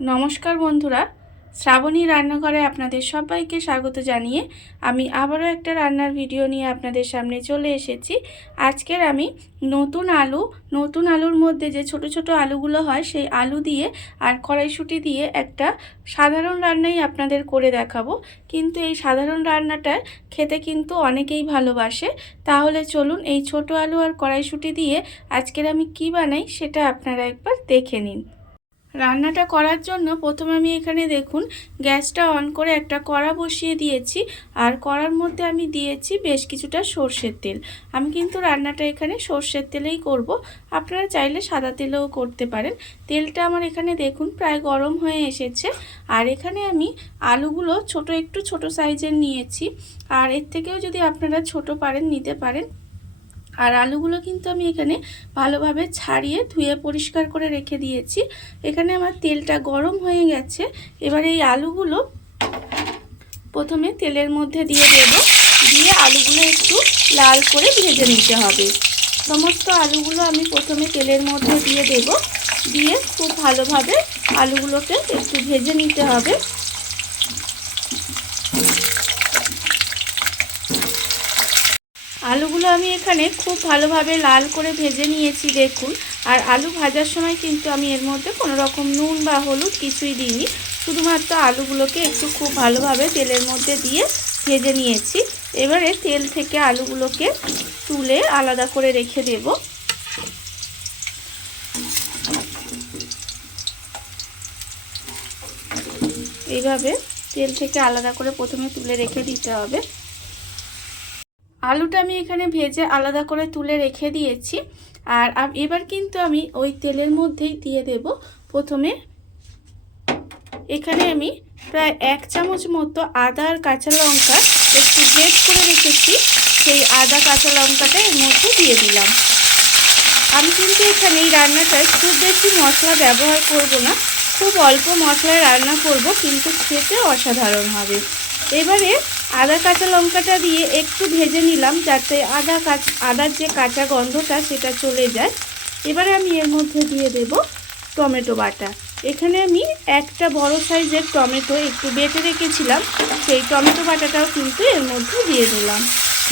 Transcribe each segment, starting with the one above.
নমস্কার বন্ধুরা, শ্রাবণী রান্নাঘরে আপনাদের সবাইকে স্বাগত জানিয়ে আমি আবারও একটা রান্নার ভিডিও নিয়ে আপনাদের সামনে চলে এসেছি। আজকের আমি নতুন আলু, নতুন আলুর মধ্যে যে ছোট ছোট আলুগুলো হয় সেই আলু দিয়ে আর কড়াইশুঁটি দিয়ে একটা সাধারণ রান্নাই আপনাদের করে দেখাবো। কিন্তু এই সাধারণ রান্নাটা খেতে কিন্তু অনেকেই ভালোবাসে। তাহলে চলুন এই ছোট আলু আর কড়াইশুঁটি দিয়ে আজকের আমি কি বানাই সেটা আপনারা একবার দেখে নিন। রান্নাটা করার জন্য প্রথমে আমি এখানে দেখুন, গ্যাসটা অন করে একটা কড়া বসিয়ে দিয়েছি। আর কড়ার মধ্যে আমি দিয়েছি বেশ কিছুটা সর্ষের তেল। আমি কিন্তু রান্নাটা এখানে সর্ষের তেলেই করব। আপনারা চাইলে সাদা তেলেও করতে পারেন। তেলটা আমার এখানে দেখুন প্রায় গরম হয়ে এসেছে। আর এখানে আমি আলুগুলো ছোট, একটু ছোট সাইজের নিয়েছি। আর এর থেকেও যদি আপনারা ছোট পারেন, নিতে পারেন। আর আলুগুলো কিন্তু আমি এখানে ভালোভাবে ছাড়িয়ে ধুয়ে পরিষ্কার করে রেখে দিয়েছি। এখানে আমার তেলটা গরম হয়ে গেছে। এবার এই আলুগুলো প্রথমে তেলের মধ্যে দিয়ে দেব। দিয়ে আলুগুলো একটু লাল করে ভেজে নিতে হবে। সমস্ত আলুগুলো আমি প্রথমে তেলের মধ্যে দিয়ে দেব। দিয়ে খুব ভালোভাবে আলুগুলোকে একটু ভেজে নিতে হবে। আলুগুলো আমি এখানে খুব ভালোভাবে লাল করে ভেজে নিয়েছি, দেখুন। আর আলু ভাজার সময় কিন্তু আমি এর মধ্যে কোনো রকম নুন বা হলুদ কিছুই দিইনি। শুধুমাত্র আলুগুলোকে একটু খুব ভালোভাবে তেলের মধ্যে দিয়ে ভেজে নিয়েছি। এবারে তেল থেকে আলুগুলোকে তুলে আলাদা করে রেখে দেব। এইভাবে তেল থেকে আলাদা করে প্রথমে তুলে রেখে দিতে হবে। আলুটা আমি এখানে ভেজে আলাদা করে তুলে রেখে দিয়েছি। আর এবার কিন্তু আমি ওই তেলের মধ্যেই দিয়ে দেব। প্রথমে এখানে আমি প্রায় এক চামচ মতো আদা আর কাঁচা লঙ্কা একটু গ্রেট করে রেখেছি। সেই আদা কাঁচা লঙ্কাটা এর মধ্যে দিয়ে দিলাম। আমি কিন্তু এখানে এই রান্নাটায় খুব বেশি মশলা ব্যবহার করব না। খুব অল্প মশলায় রান্না করব, কিন্তু খেতে অসাধারণ হবে। এবারে আদা, কাঁচা লঙ্কাটা দিয়ে একটু ভেজে নিলাম যাতে আদা, কাঁচ, আদার যে কাঁচা গন্ধটা সেটা চলে যায়। এবারে আমি এর মধ্যে দিয়ে দেব টমেটো বাটা। এখানে আমি একটা বড় সাইজের টমেটো একটু বেটে রেখেছিলাম, সেই টমেটো বাটাটাও কিন্তু এর মধ্যে দিয়ে দিলাম।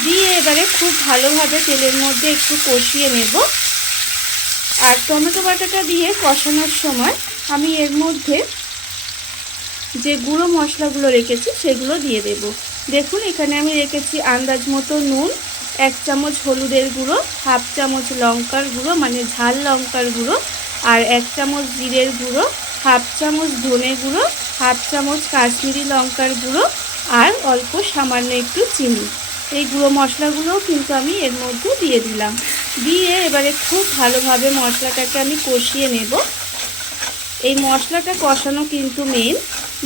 দিয়ে এবারে খুব ভালোভাবে তেলের মধ্যে একটু কষিয়ে নেব। আর টমেটো বাটাটা দিয়ে কষানোর সময় আমি এর মধ্যে যে গুঁড়ো মশলাগুলো রেখেছি সেগুলো দিয়ে দেব। দেখুন, এখানে আমি রেখেছি আন্দাজ মতো নুন, এক চামচ হলুদের গুঁড়ো, হাফ চামচ লঙ্কার গুঁড়ো মানে ঝাল লঙ্কার গুঁড়ো, আর এক চামচ জিরের গুঁড়ো, হাফ চামচ ধনে গুঁড়ো, হাফ চামচ কাশ্মীরি লঙ্কার গুঁড়ো, আর অল্প সামান্য একটু চিনি। এই গুঁড়ো মশলাগুলোও কিন্তু আমি এর মধ্যে দিয়ে দিলাম। দিয়ে এবারে খুব ভালোভাবে মশলাটাকে আমি কষিয়ে নেব। এই মশলাটা কষানো কিন্তু মেন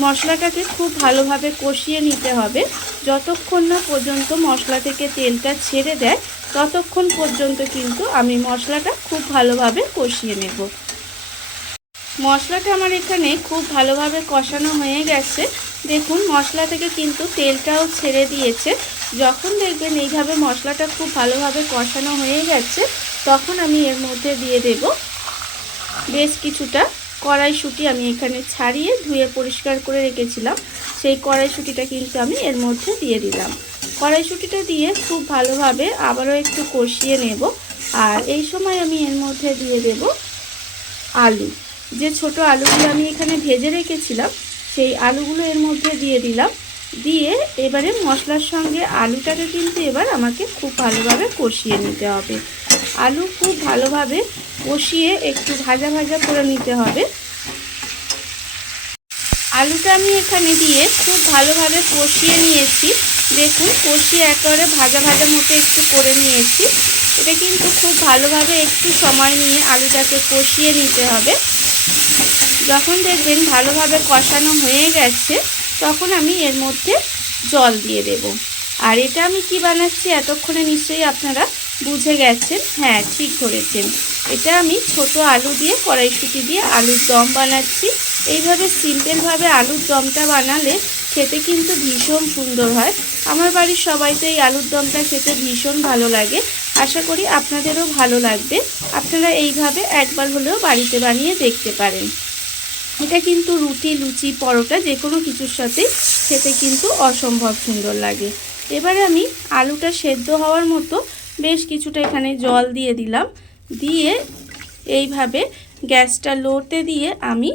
মশলাটাকে খুব ভালোভাবে কষিয়ে নিতে হবে। যতক্ষণ না পর্যন্ত মশলা থেকে তেলটা ছেড়ে দেয়, ততক্ষণ পর্যন্ত কিন্তু আমি মশলাটা খুব ভালোভাবে কষিয়ে নেব। মশলাটা আমার এখানে খুব ভালোভাবে কষানো হয়ে গেছে। দেখুন, মশলা থেকে কিন্তু তেলটাও ছেড়ে দিয়েছে। যখন দেখবেন এইভাবে মশলাটা খুব ভালোভাবে কষানো হয়ে গেছে, তখন আমি এর মধ্যে দিয়ে দেব বেশ কিছুটা কড়াইশুঁটি আমি এখানে ছাড়িয়ে ধুয়ে পরিষ্কার করে রেখেছিলাম। সেই কড়াইশুঁটিটা কিন্তু আমি এর মধ্যে দিয়ে দিলাম। কড়াইশুঁটিটা দিয়ে খুব ভালোভাবে আবারও একটু কষিয়ে নেব। আর এই সময় আমি এর মধ্যে দিয়ে দেব আলু। যে ছোট আলুগুলো আমি এখানে ভেজে রেখেছিলাম, সেই আলুগুলো এর মধ্যে দিয়ে দিলাম। দিয়ে এবারে মশলার সঙ্গে আলুটাকে কিন্তু এবার আমাকে খুব ভালোভাবে কষিয়ে নিতে হবে। আলু খুব ভালোভাবে কষিয়ে একটু ভাজা ভাজা করে নিতে হবে। আলুটা আমি এখানে দিয়ে খুব ভালোভাবে কষিয়ে নিয়েছি। দেখুন, কষিয়ে একেবারে ভাজা ভাজা মতো একটু করে নিয়েছি। এটা কিন্তু খুব ভালোভাবে একটু সময় নিয়ে আলুটাকে কষিয়ে নিতে হবে। যখন দেখবেন ভালোভাবে কষানো হয়ে গেছে, তখন আমি এর মধ্যে জল দিয়ে দেব। আর এটা আমি কি বানাচ্ছি এতক্ষণে নিশ্চয়ই আপনারা বুঝে গেছেন? হ্যাঁ ঠিক ধরেছেন এটা আমি ছোট আলু দিয়ে, কড়াইশুটি দিয়ে আলুর দম বানাচ্ছি। এইভাবে সিম্পলভাবে আলুর দমটা বানালে খেতে কিন্তু ভীষণ সুন্দর হয়। আমার বাড়ির সবাই তো এই আলুর দমটা খেতে ভীষণ ভালো লাগে। আশা করি আপনাদেরও ভালো লাগবে। আপনারা এইভাবে একবার হলেও বাড়িতে বানিয়ে দেখতে পারেন। এটা কিন্তু রুটি, লুচি, পরোটা যে কোনো কিছুর সাথেই খেতে কিন্তু অসম্ভব সুন্দর লাগে। এবারে আমি আলুটা সেদ্ধ হওয়ার মতো কিছুটা এখানে জল দিয়ে দিলাম। দিয়ে এইভাবে গ্যাসটা লোতে দিয়ে আমি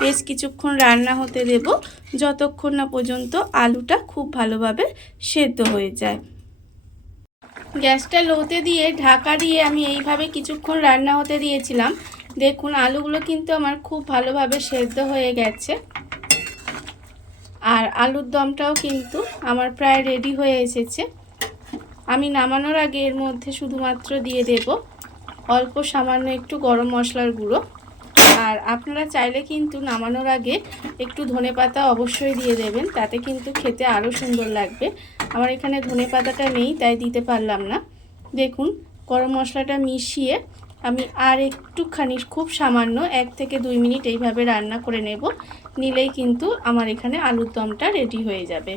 বেশ কিছুক্ষণ রান্না হতে দেব। যতক্ষণ না পর্যন্ত আলুটা খুব ভালোভাবে সেদ্ধ হয়ে যায়। গ্যাসটা লোতে দিয়ে ঢাকা দিয়ে আমি এইভাবে কিছুক্ষণ রান্না হতে দিয়েছিলাম। দেখুন, আলুগুলো কিন্তু আমার খুব ভালোভাবে সেদ্ধ হয়ে গেছে। আর আলুর দমটাও কিন্তু আমার প্রায় রেডি হয়ে এসেছে। আমি নামানোর আগে এর মধ্যে শুধুমাত্র দিয়ে দেব অল্প সামান্য একটু গরম মশলার গুঁড়ো। আর আপনারা চাইলে কিন্তু নামানোর আগে একটু ধনে পাতা অবশ্যই দিয়ে দেবেন, তাতে কিন্তু খেতে আরও সুন্দর লাগবে। আমার এখানে ধনে পাতাটা নেই, তাই দিতে পারলাম না। দেখুন, গরম মশলাটা মিশিয়ে আমি আর একটুখানি, খুব সামান্য এক থেকে দুই মিনিট এইভাবে রান্না করে নেব, নিলেই কিন্তু আমার এখানে আলুর দমটা রেডি হয়ে যাবে।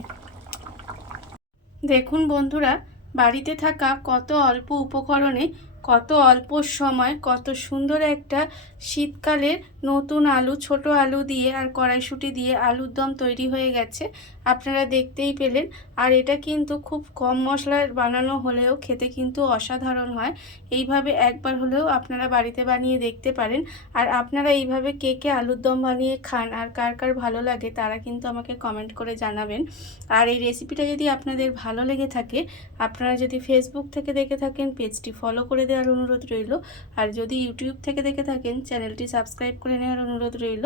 দেখুন বন্ধুরা বাড়িতে থাকা কত অল্প উপকরণে কত অল্প সময়, কত সুন্দর একটা শীতকালের নতুন আলু, ছোট আলু দিয়ে আর কড়াইশুঁটি দিয়ে আলুর দম তৈরি হয়ে গেছে। আপনারা দেখতেই পেলেন। আর এটা কিন্তু খুব কম মশলার বানানো হলেও খেতে কিন্তু অসাধারণ হয়। এইভাবে একবার হলেও আপনারা বাড়িতে বানিয়ে দেখতে পারেন। আর আপনারা এইভাবে কে কে আলুর দম বানিয়ে খান আর কার কার ভালো লাগে তারা কিন্তু আমাকে কমেন্ট করে জানাবেন। আর এই রেসিপিটা যদি আপনাদের ভালো লেগে থাকে, আপনারা যদি ফেসবুক থেকে দেখে থাকেন, পেজটি ফলো করে দেওয়ার অনুরোধ রইল। আর যদি ইউটিউব থেকে দেখে থাকেন, চ্যানেলটি সাবস্ক্রাইব করে নেওয়ার অনুরোধ রইল।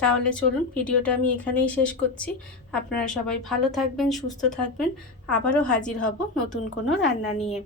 তাহলে চলুন, ভিডিওটা আমি এখানেই শেষ করছি। আপনারা সবাই ভালো থাকবেন, সুস্থ থাকবেন। আবারও হাজির হব নতুন কোনো রান্না নিয়ে।